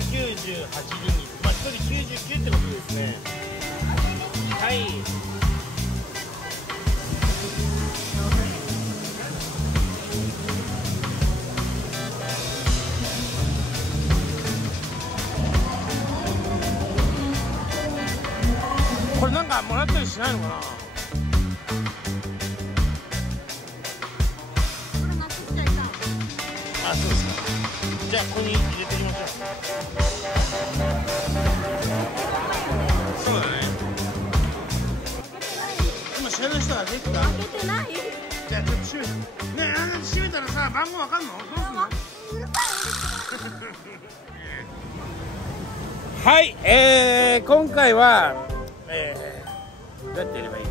198リンギット、まあ1人99ってことですね。はい。これなんかもらったりしないのかな。あ、そうですか。じゃあここに入れておきましょう。そうだね。今知らない人が出てた。開けてない。じゃあちょっと閉めて。ねえ、閉めたらさ、番号わかんの？どうすんの？はい、今回は、どうやってやればいい？一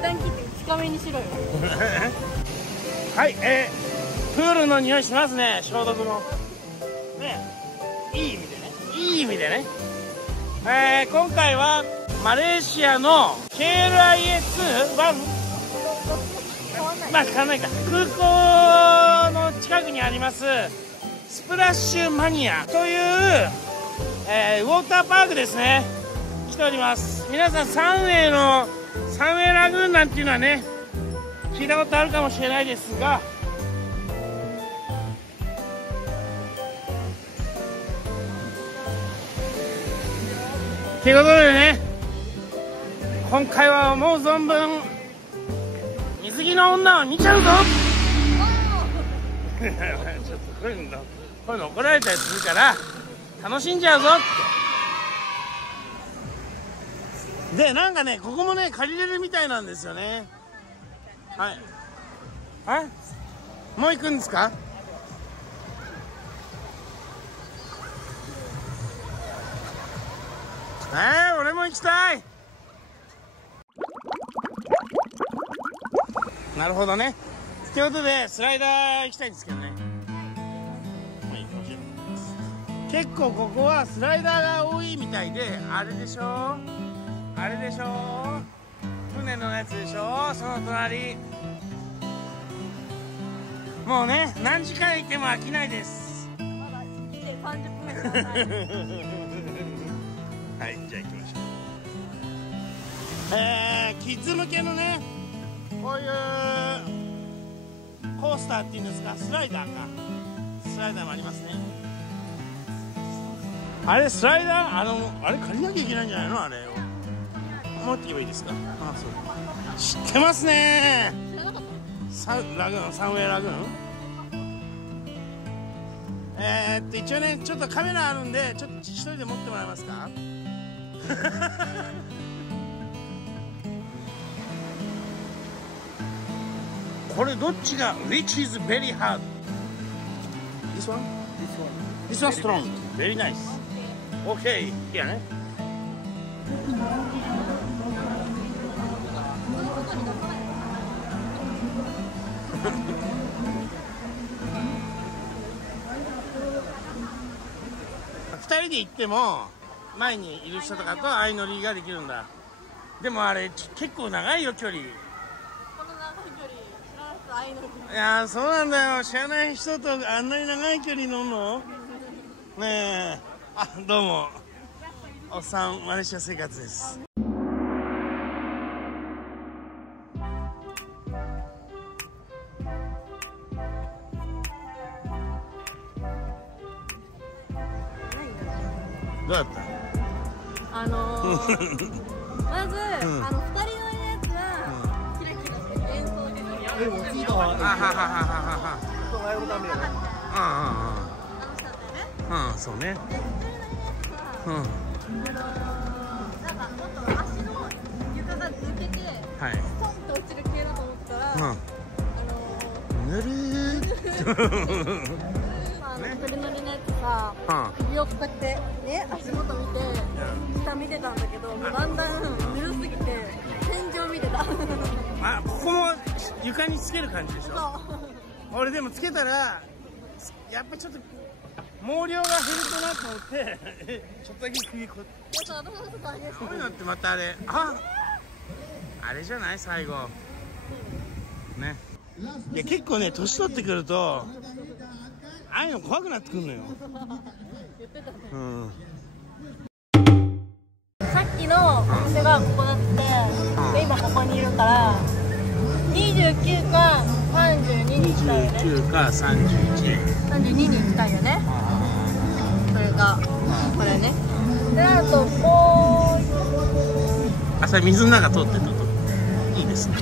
旦切って近めにしろよ。はい、プールの匂いしますね、消毒の。ね、いい意味でね、いい意味でね。今回はマレーシアの KLIA2 1、まあ変わらないか、空港の近くにありますスプラッシュマニアという、ウォーターパークですね。来ております。皆さんサンウェイラグーンなんていうのはね、聞いたことあるかもしれないですが、ということでね、今回は思う存分水着の女を見ちゃうぞ。ちょっとこういうの怒られたりするから楽しんじゃうぞって。でなんかね、ここもね借りれるみたいなんですよね。はい、はい、もう行くんですか？俺も行きたい。なるほどね。ということでスライダー行きたいんですけどね。まあ行きましょう。結構ここはスライダーが多いみたいで、あれでしょ、あれでしょ、船のやつでしょ、その隣。もうね、何時間行っても飽きないです。まだ1時30分目ください。はい、じゃあ行きましょう。キッズ向けのね、こういうコースターっていうんですか、スライダーか、スライダーもありますね。あれスライダー、あれ借りなきゃいけないんじゃないの？あれを持っていけばいいですか？あ、そう、知ってますね。サンウェイラグーン。一応ね、ちょっとカメラあるんで、ちょっと一人で持ってもらえますか？これどっちが Which is very hard? This one? This one strong. Very nice. Okay. Here ね。2人で行っても前にいる人とかと相乗りができるんだ。でもあれ結構長いよ、距離。この長い距離知らない人相乗り。いやー、そうなんだよ。知らない人とあんなに長い距離乗るのねえ。あ、どうもおっさんマレーシア生活です。どうだった？まず、2人乗りのやつは、キラキラして幻想的に楽しかったよね。そうね。で、1人乗りのやつは、なんかもっと足の床が抜けて、ストンと落ちる系だと思ったら、ぬるー2人乗りのやつさ、首をこうやってね、足元見て、下見てたんだけど、もうだんだんぬるすぎて天井見てた。あ、ここも床につける感じでしょ。そう。俺でもつけたらやっぱちょっと毛量が減るとなと思ってちょっとだけ首こう。こういうのってまたあれ、あれじゃない最後ね。いや結構ね、年取ってくるとああいうの怖くなってくるのよ。言ってたね。うん。さっきのお店がここだって、で今ここにいるから29か32に行きたいよね。29か31。32に行きたいよね。それがこれね。であともうあ、それ水の中通ってるのといいですね。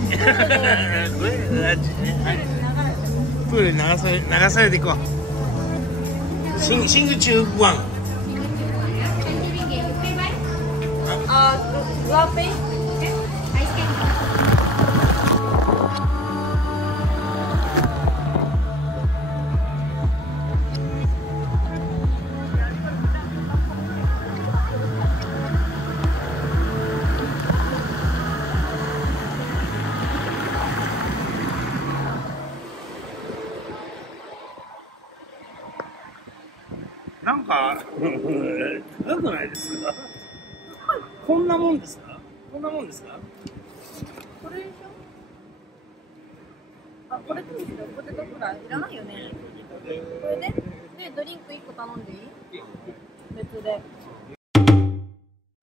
プールに流されていこう。シングチューワン。ラペイ。なんか高くないですか？こんなもんですか？こんなもんですか？これでしょ？あ、これでいいけど、ポテトフライいらないよね。これね。で、ドリンク1個頼んでいい？別で。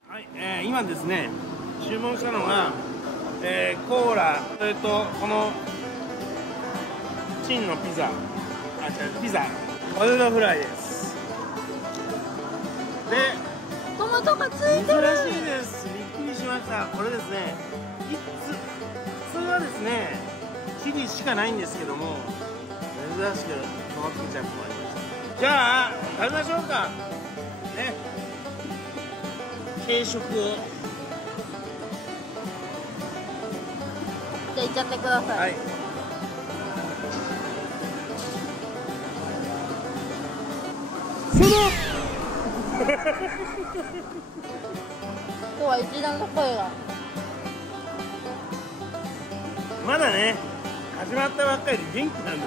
はい、今ですね、注文したのが、コーラ、それとこのチンのピザ、ピザ、ポテトフライです。で、トマトがついてる。珍しいです。びっくりしました。これですね、普通はですね、チリしかないんですけども、珍しくトマトケチャップもありました。じゃあ食べましょうかね。軽食を。じゃあ行っちゃってください。はい。今日は一段の声が。まだね、始まったばっかりで元気なんだよね。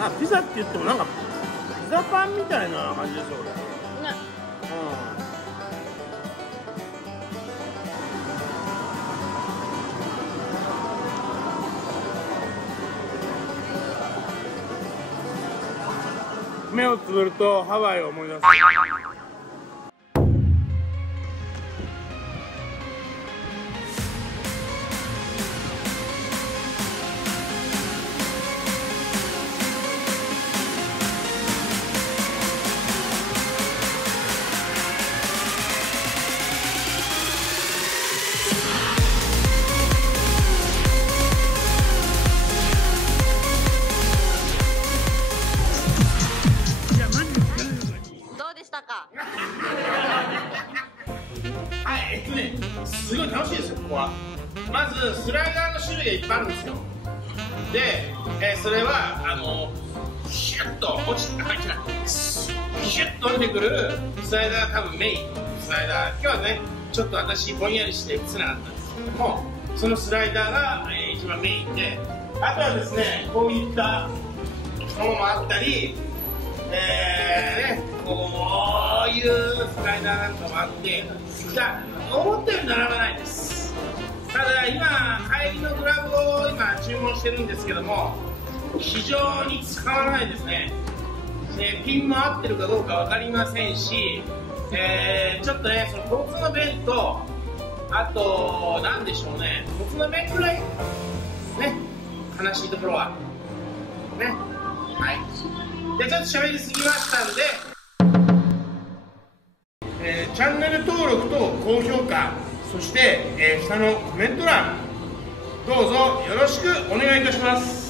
あ、ピザって言ってもなんかピザパンみたいな感じですよ、俺。ね。目をつぶるとハワイを思い出す。はい、すごい楽しいですよ、ここは。まずスライダーの種類がいっぱいあるんですよ。で、それはシュッと落ちて、シュッと降りてくるスライダーが多分メインのスライダー。今日はね、ちょっと私ぼんやりして映せなかったんですけども、そのスライダーが、一番メインで、あとはですね、こういったものもあったり、こういうスライダーなんかもあって、じゃあ思ったように並ばないです。ただ今帰りのグラブを今注文してるんですけども、非常に使わないですね。ピンも合ってるかどうか分かりませんし、ちょっとね、その交通の便と、あとなんでしょうね、交通の便くらいね、悲しいところはね。はい、でちょっと喋りすぎましたんで、チャンネル登録と高評価、そして、下のコメント欄どうぞよろしくお願いいたします。